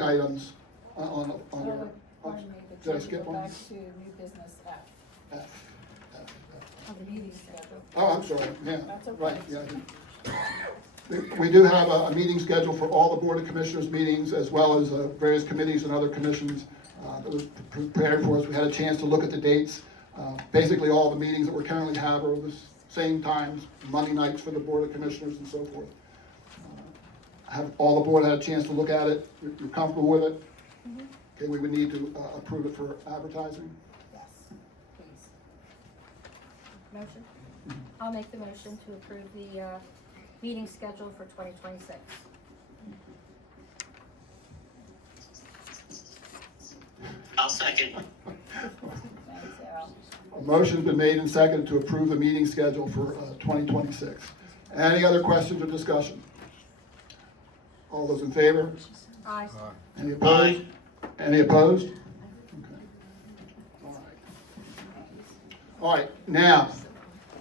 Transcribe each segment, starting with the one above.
items on your, Pardon me, but did I you skip go one? back to new business F, F. of the meeting schedule. Oh, I'm sorry, yeah, That's okay. right, yeah. We do have a meeting scheduled for all the Board of Commissioners meetings, as well as various committees and other commissions that was prepared for us. We had a chance to look at the dates. Basically, all the meetings that we currently have are the same times, Monday nights for the Board of Commissioners and so forth. Have all the board had a chance to look at it? You're comfortable with it? Mm-hmm. Okay, we would need to approve it for advertising. Yes, please. Motion? I'll make the motion to approve the meeting schedule for 2026. I'll second. Thanks, Al. A motion's been made and seconded to approve the meeting schedule for 2026. Any other questions or discussion? All those in favor? Aye. Any opposed? Any opposed? Okay. All right. All right, now,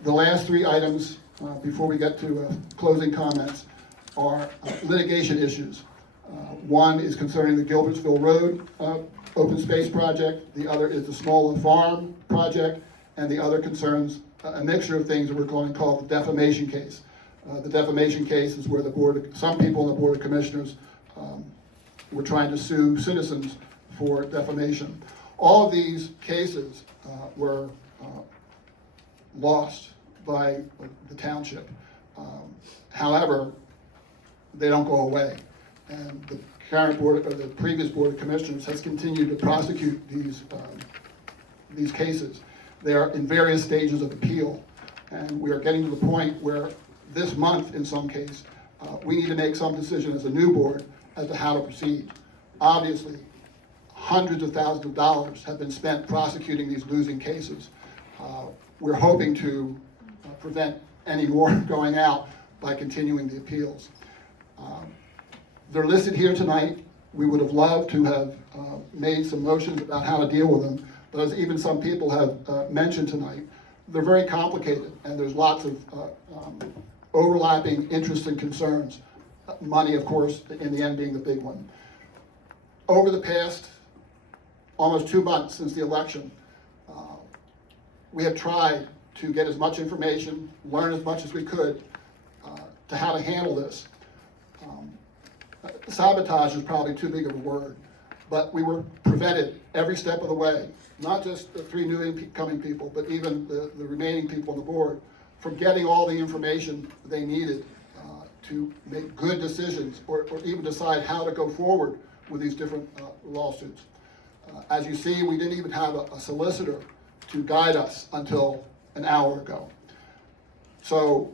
the last three items, before we get to closing comments, are litigation issues. One is concerning the Gilbertsville Road open space project, the other is the Smola Farm project, and the other concerns a mixture of things that we're going to call the defamation case. The defamation case is where some people on the Board of Commissioners were trying to sue citizens for defamation. All of these cases were lost by the township. However, they don't go away. And the current board, or the previous Board of Commissioners, has continued to prosecute these cases. They are in various stages of appeal, and we are getting to the point where this month, in some case, we need to make some decision as a new board as to how to proceed. Obviously, hundreds of thousands of dollars have been spent prosecuting these losing cases. We're hoping to prevent any more going out by continuing the appeals. They're listed here tonight. We would have loved to have made some motions about how to deal with them, but as even some people have mentioned tonight, they're very complicated, and there's lots of overlapping interests and concerns. Money, of course, in the end being the big one. Over the past almost 2 months since the election, we have tried to get as much information, learn as much as we could to how to handle this. Sabotage is probably too big of a word, but we were prevented every step of the way, not just the 3 new incoming people, but even the remaining people on the board, from getting all the information they needed to make good decisions or even decide how to go forward with these different lawsuits. As you see, we didn't even have a solicitor to guide us until an hour ago. So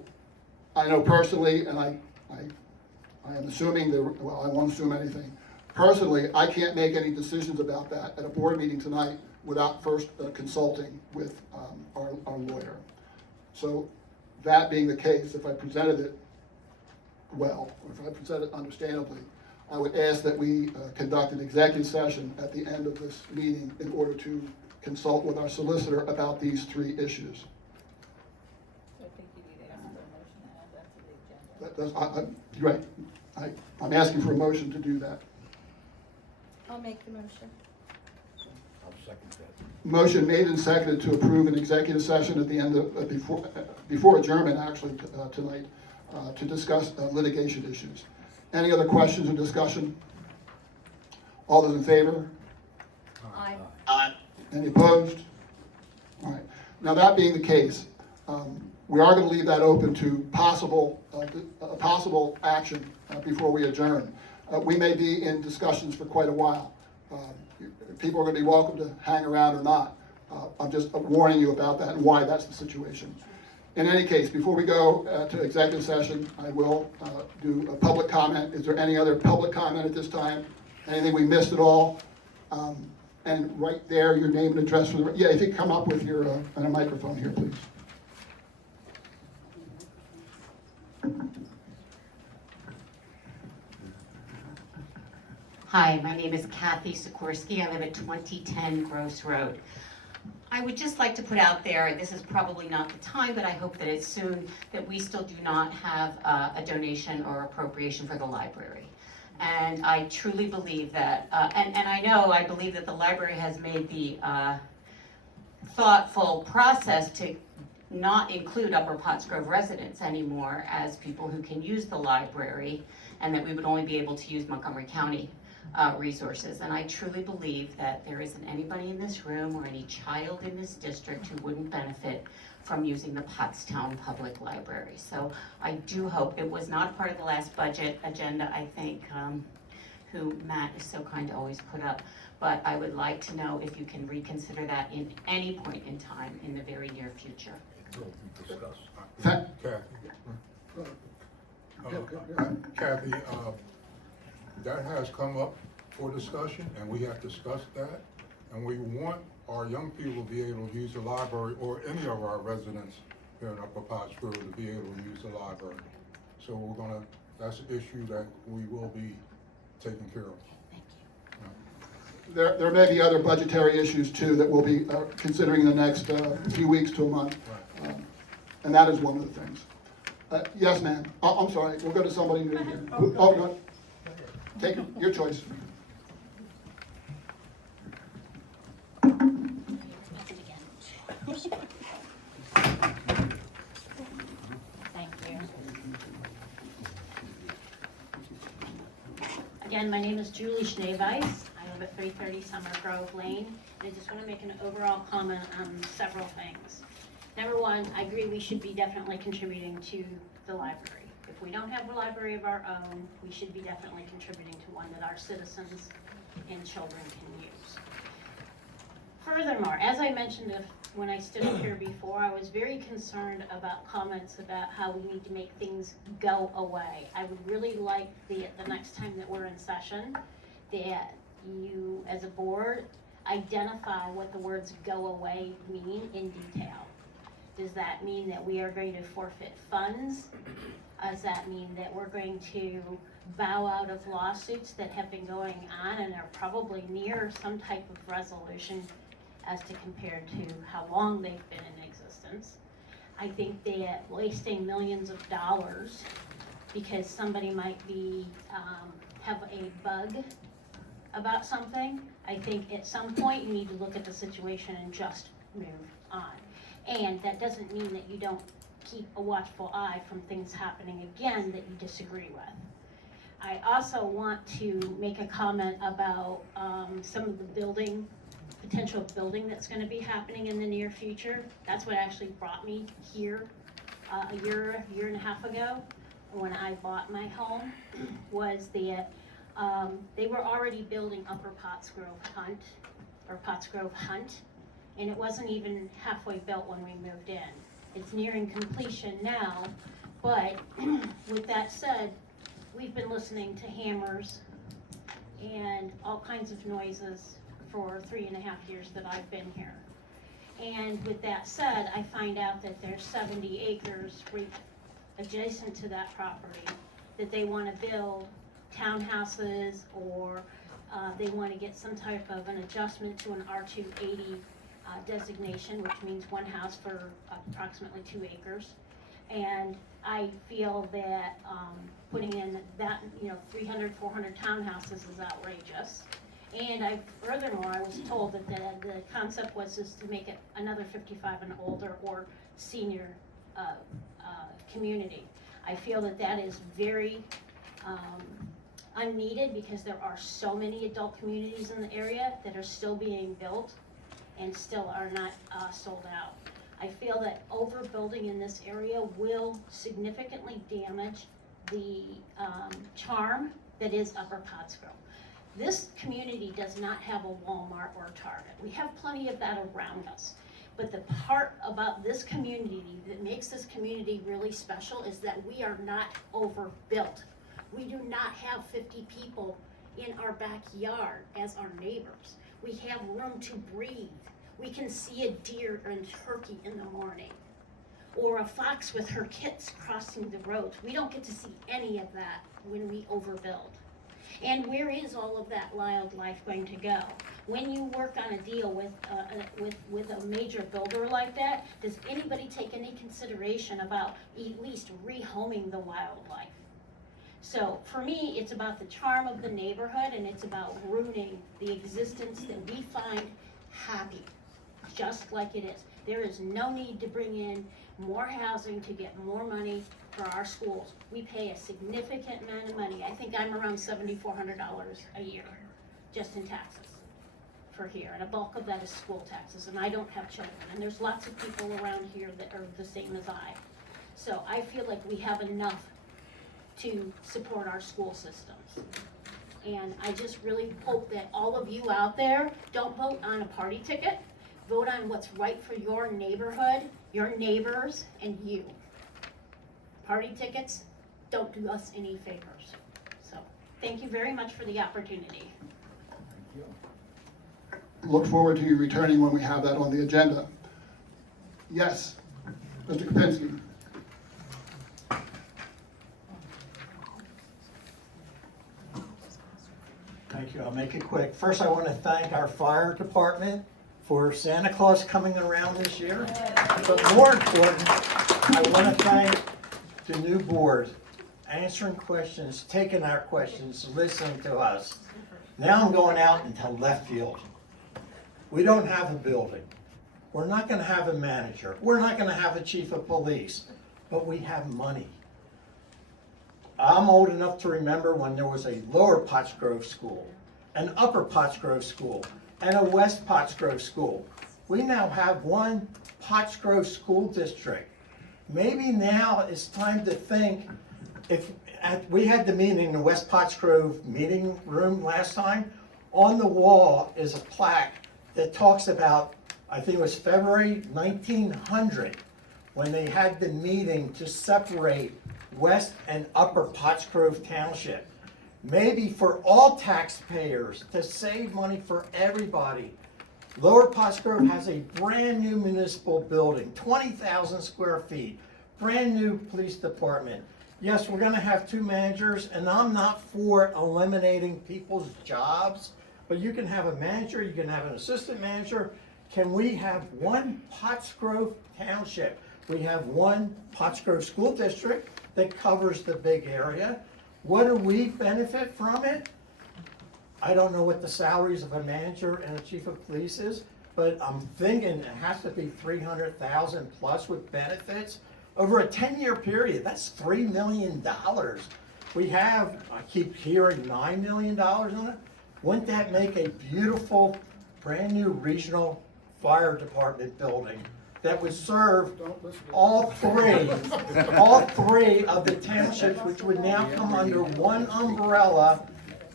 I know personally, and I am assuming well, I won't assume anything. Personally, I can't make any decisions about that at a board meeting tonight without first consulting with our lawyer. So that being the case, if I presented it well, or if I present it understandably, I would ask that we conduct an executive session at the end of this meeting in order to consult with our solicitor about these 3 issues. So I think you need to ask for a motion to add that to the agenda. You're right. I'm asking for a motion to do that. I'll make the motion. I'll second that. Motion made and seconded to approve an executive session at the end of, before adjournment actually tonight, to discuss litigation issues. Any other questions or discussion? All those in favor? Aye. Aye. Any opposed? All right. Now, that being the case, we are going to leave that open to possible action before we adjourn. We may be in discussions for quite a while. People are going to be welcome to hang around or not. I'm just warning you about that and why that's the situation. In any case, before we go to executive session, I will do a public comment. Is there any other public comment at this time? Anything we missed at all? And right there, your name and address for the, yeah, if you could come up with your, and a microphone here, please. Hi, my name is Kathy Sikorsky. I live at 2010 Gross Road. I would just like to put out there, this is probably not the time, but I hope that it's soon, that we still do not have a donation or appropriation for the library. And I truly believe that, and I believe that the library has made the thoughtful process to not include Upper Pottsgrove residents anymore as people who can use the library, and that we would only be able to use Montgomery County resources. And I truly believe that there isn't anybody in this room or any child in this district who wouldn't benefit from using the Pottstown Public Library. So I do hope, it was not part of the last budget agenda, I think, who Matt is so kind to always put up. But I would like to know if you can reconsider that in any point in time in the very near future. Will be discussed. Tha- Kathy, that has come up for discussion, and we have discussed that. And we want our young people to be able to use the library, or any of our residents here in Upper Pottsgrove to be able to use the library. So that's an issue that we will be taking care of. Thank you. There may be other budgetary issues too that we'll be considering in the next few weeks to a month. And that is one of the things. Yes, ma'am. I'm sorry, we'll go to somebody new here. Oh, go. Take your choice. Thank you. Again, my name is Julie Schneeweis. I live at 330 Summer Grove Lane, and I just want to make an overall comment on several things. Number one, I agree we should be definitely contributing to the library. If we don't have a library of our own, we should be definitely contributing to one that our citizens and children can use. Furthermore, as I mentioned when I stood up here before, I was very concerned about comments about how we need to make things go away. I would really like the next time that we're in session, that you, as a board, identify what the words "go away" mean in detail. Does that mean that we are going to forfeit funds? Does that mean that we're going to bow out of lawsuits that have been going on and are probably near some type of resolution as to compared to how long they've been in existence? I think that wasting millions of dollars because somebody might be have a bug about something, I think at some point you need to look at the situation and just move on. And that doesn't mean that you don't keep a watchful eye from things happening again that you disagree with. I also want to make a comment about some of the potential building that's going to be happening in the near future. That's what actually brought me here a year and a half ago when I bought my home, was that they were already building Upper Pottsgrove Hunt, and it wasn't even halfway built when we moved in. It's nearing completion now, but with that said, we've been listening to hammers and all kinds of noises for 3.5 years that I've been here. And with that said, I find out that there's 70 acres adjacent to that property that they want to build townhouses, or they want to get some type of an adjustment to an R280 designation, which means one house for approximately 2 acres. And I feel that putting in that, 300, 400 townhouses is outrageous. And furthermore, I was told that the concept was just to make it another 55 and older or senior community. I feel that that is very unneeded, because there are so many adult communities in the area that are still being built and still are not sold out. I feel that overbuilding in this area will significantly damage the charm that is Upper Pottsgrove. This community does not have a Walmart or a Target. We have plenty of that around us. But the part about this community that makes this community really special is that we are not overbuilt. We do not have 50 people in our backyard as our neighbors. We have room to breathe. We can see a deer and turkey in the morning, or a fox with her kits crossing the road. We don't get to see any of that when we overbuild. And where is all of that wildlife going to go? When you work on a deal with a major builder like that, does anybody take any consideration about at least rehoming the wildlife? So for me, it's about the charm of the neighborhood, and it's about ruining the existence that we find happy, just like it is. There is no need to bring in more housing to get more money for our schools. We pay a significant amount of money. I think I'm around $7,400 a year, just in taxes for here, and a bulk of that is school taxes, and I don't have children, and there's lots of people around here that are the same as I. So I feel like we have enough to support our school systems. And I just really hope that all of you out there don't vote on a party ticket, vote on what's right for your neighborhood, your neighbors, and you. Party tickets don't do us any favors. So, thank you very much for the opportunity. Look forward to you returning when we have that on the agenda. Yes, Mr. Kapinski. Thank you. I'll make it quick. First, I want to thank our fire department for Santa Claus coming around this year. But more important, I want to thank the new board, answering questions, taking our questions, listening to us. Now I'm going out into left field. We don't have a building. We're not going to have a manager. We're not going to have a chief of police, but we have money. I'm old enough to remember when there was a Lower Pottsgrove School, an Upper Pottsgrove School, and a West Pottsgrove School. We now have one Pottsgrove School District. Maybe now it's time to think, we had the meeting in the West Pottsgrove meeting room last time. On the wall is a plaque that talks about, I think it was February 1900, when they had the meeting to separate West and Upper Pottsgrove Township. Maybe for all taxpayers, to save money for everybody. Lower Pottsgrove has a brand new municipal building, 20,000 square feet, brand new police department. Yes, we're gonna have two managers, and I'm not for eliminating people's jobs, but you can have a manager, you can have an assistant manager. Can we have one Pottsgrove Township? We have one Pottsgrove School District that covers the big area. What do we benefit from it? I don't know what the salaries of a manager and a chief of police is, but I'm thinking it has to be 300,000 plus with benefits. Over a 10-year period, that's $3 million. We have, I keep hearing $9 million on it. Wouldn't that make a beautiful, brand new regional fire department building that would serve all three of the townships, which would now come under one umbrella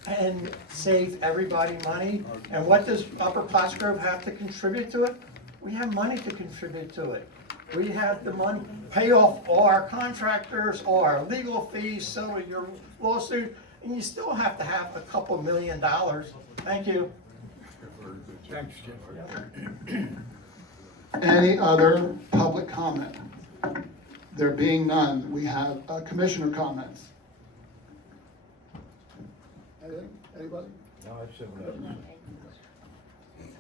and save everybody money? And what does Upper Pottsgrove have to contribute to it? We have money to contribute to it. We have the money, pay off all our contractors, all our legal fees, settle your lawsuit, and you still have to have a couple $1 million. Thank you. Thanks, Jim. Any other public comment? There being none, we have commissioner comments. Anything? Anybody? No, I've said what I was saying.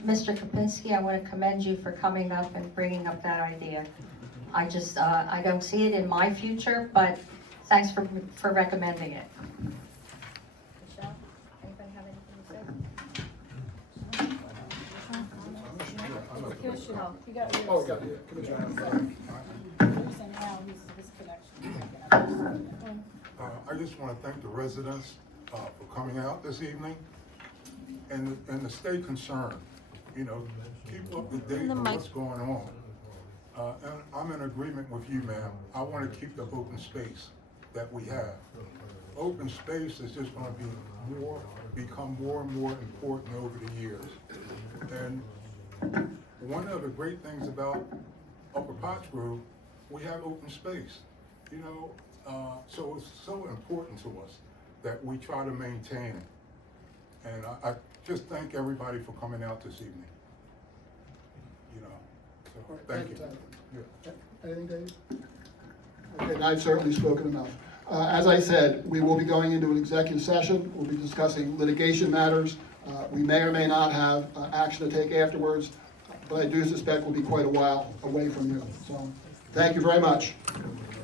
Mr. Kapinski, I want to commend you for coming up and bringing up that idea. I just, I don't see it in my future, but thanks for recommending it. Michelle, anybody have anything to say? Commissioner, you got Oh, yours. got the commissioner. Losing now his connection. I just want to thank the residents for coming out this evening and to stay concerned, you know, keep up to date on what's going on. And I'm in agreement with you, ma'am. I want to keep the open space that we have. Open space is just going to become more and more important over the years. And one of the great things about Upper Pottsgrove, we have open space, you know, so it's so important to us that we try to maintain it. And I just thank everybody for coming out this evening. You know, so thank you. Tyler. Anything, Dave? Okay, and I've certainly spoken enough. As I said, we will be going into an executive session. We'll be discussing litigation matters. We may or may not have action to take afterwards, but I do suspect we'll be quite a while away from you. So, thank you very much.